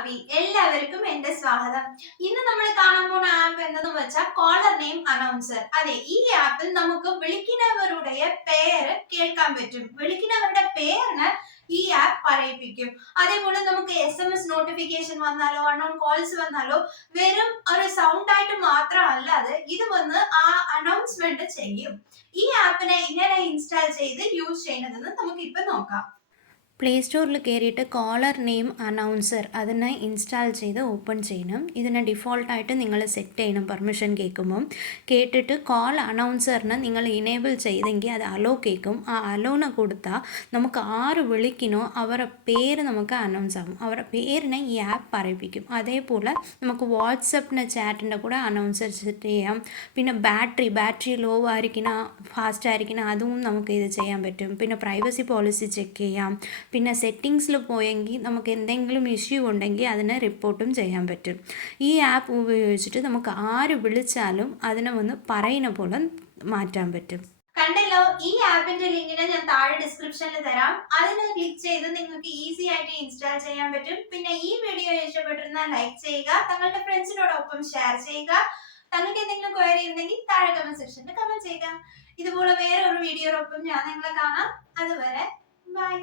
Happy എല്ലാവർക്കും എന്റെ സ്വാഗതം. ഇന്ന് നമ്മൾ കാണാൻ പോണ ആപ്പ് എന്തെന്ന് വെച്ചാൽ കോളർ നെയിം അനൗൺസർ. അതെ, ഈ ആപ്പിൽ നമുക്ക് വിളിക്കുന്നവരുടെ പേര് കേൾക്കാൻ പറ്റും. വിളിക്കുന്നവരുടെ പേരിന് ഈ ആപ്പ് പറയിപ്പിക്കും. അതേപോലെ നമുക്ക് SMS നോട്ടിഫിക്കേഷൻ വന്നാലോ അൺനോൺ കോൾസ് വന്നാലോ വെറും ഒരു സൗണ്ട് ആയിട്ട് മാത്രമല്ലാതെ ഇത് വന്ന് ആ അനൗൺസ്മെന്റ് ചെയ്യും. ഈ ആപ്പിനെ എങ്ങനെ ഇൻസ്റ്റാൾ ചെയ്ത് യൂസ് ചെയ്യുന്നതെന്ന് നമുക്ക് ഇപ്പൊ നോക്കാം. പ്ലേ സ്റ്റോറിൽ കയറിയിട്ട് കോളർ നെയിം അനൗൺസർ അതിനെ ഇൻസ്റ്റാൾ ചെയ്ത് ഓപ്പൺ ചെയ്യണം. ഇതിനെ ഡിഫോൾട്ടായിട്ട് നിങ്ങൾ സെറ്റ് ചെയ്യണം. പെർമിഷൻ കേൾക്കുമ്പം കേട്ടിട്ട് കോൾ അനൗൺസറിന് നിങ്ങൾ ഇനേബിൾ ചെയ്തെങ്കിൽ അത് അലോ കേൾക്കും. ആ അലോനെ കൊടുത്താൽ നമുക്ക് ആര് വിളിക്കണോ അവരുടെ പേര് നമുക്ക് അനൗൺസ് ആകും. അവരുടെ പേരിനെ ഈ ആപ്പ് പറയിപ്പിക്കും. അതേപോലെ നമുക്ക് വാട്സപ്പിൻ്റെ ചാറ്റിൻ്റെ കൂടെ അനൗൺസർ സെറ്റ് ചെയ്യാം. പിന്നെ ബാറ്ററി ലോ ആയിരിക്കണം, ഫാസ്റ്റ് ആയിരിക്കണം, അതും നമുക്ക് ഇത് ചെയ്യാൻ പറ്റും. പിന്നെ പ്രൈവസി പോളിസി ചെക്ക് ചെയ്യാം. പിന്നെ സെറ്റിങ്സിൽ പോയെങ്കിൽ നമുക്ക് എന്തെങ്കിലും ഇഷ്യൂ ഉണ്ടെങ്കിൽ അതിനെ റിപ്പോർട്ടും ചെയ്യാൻ പറ്റും. ഈ ആപ്പ് ഉപയോഗിച്ചിട്ട് നമുക്ക് ആര് വിളിച്ചാലും അതിനെ വന്ന് പറയുന്ന പോലെ മാറ്റാൻ പറ്റും. കണ്ടല്ലോ, ഈ ആപ്പിന്റെ ലിങ്കിനെ ഞാൻ താഴെ ഡിസ്ക്രിപ്ഷനിൽ തരാം. അതിന് ക്ലിക്ക് ചെയ്ത് നിങ്ങൾക്ക് ഈസി ആയിട്ട് ഇൻസ്റ്റാൾ ചെയ്യാൻ പറ്റും. പിന്നെ ഈ വീഡിയോ ഇഷ്ടപ്പെട്ടിരുന്നാൽ ലൈക്ക് ചെയ്യുക, തങ്ങളുടെ ഫ്രണ്ട്സിനോടൊപ്പം ഷെയർ ചെയ്യുക. തങ്ങൾക്ക് എന്തെങ്കിലും ക്വയറി ഉണ്ടെങ്കിൽ താഴെ കമന്റ് സെക്ഷനിൽ കമന്റ് ചെയ്യുക. ഇതുപോലെ വേറെ ഒരു വീഡിയോടൊപ്പം ഞാൻ നിങ്ങളെ കാണാം. അതുവരെ ബൈ.